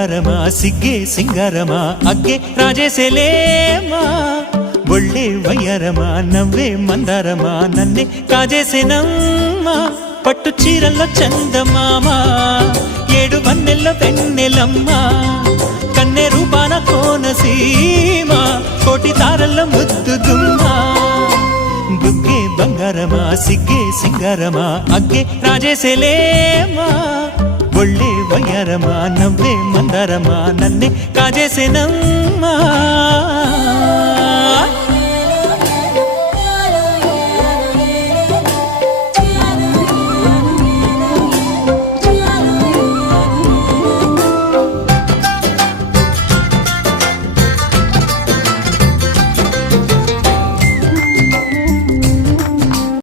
బంగారమా సిగ్గే సింగారమా అగ్గే రాజేసేలేమా ఒళ్ళే వయ్యారమా నవ్వే మందారమా నన్నే కాజేసేనమ్మా పట్టు చీరల్లో చందమామా ఏడు వన్నెల్లో వెన్నెలమ్మా కన్నె రూపాన కోనసీమ కోటి తారల్లో ముద్దుగుమ్మా బుగ్గే బంగారమా సిగ్గే సింగారమా అగ్గే రాజేసేలేమా ఒళ్ళే వయ్యారమా నవ్వే మందారమా నన్నే కాజేసేనమ్మా